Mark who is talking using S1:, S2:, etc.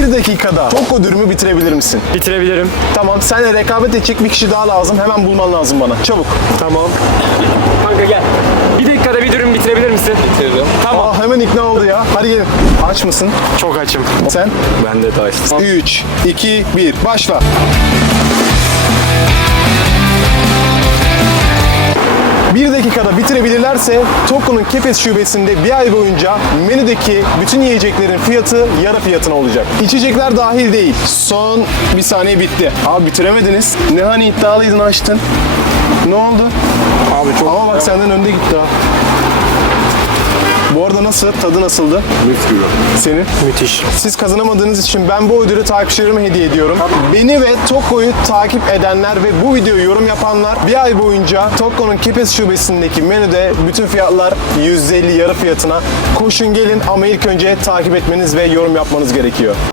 S1: 1 dakikada Tokko dürümü bitirebilir misin?
S2: Bitirebilirim.
S1: Tamam, senle rekabet edecek bir kişi daha lazım. Hemen bulman lazım bana. Çabuk.
S2: Tamam. Kanka gel. 1 dakikada bir dürüm bitirebilir misin? Bitiririm. Tamam.
S1: Aa, hemen ikna oldu ya. Hadi gelin. Aç mısın?
S2: Çok açım.
S1: Sen?
S3: Ben de taş.
S1: 3, 2, 1. Başla. Bir dakikada bitirebilirlerse Tokko'nun Kepez şubesinde bir ay boyunca menüdeki bütün yiyeceklerin fiyatı yarı fiyatına olacak. İçecekler dahil değil. Son bir saniye bitti. Abi bitiremediniz. Ne hani iddialıydın, açtın. Ne oldu?
S3: Abi çok
S1: Ama bak senden önde gitti ha. Bu arada nasıl? Tadı nasıldı?
S3: mis gibi.
S1: Senin?
S2: Müthiş.
S1: Siz kazanamadığınız için ben bu ödülü takipçilerime hediye ediyorum. Beni ve Tokko'yu takip edenler ve bu videoyu yorum yapanlar bir ay boyunca Tokko'nun Kepez şubesindeki menüde bütün fiyatlar %50 yarı fiyatına. Koşun gelin ama ilk önce takip etmeniz ve yorum yapmanız gerekiyor.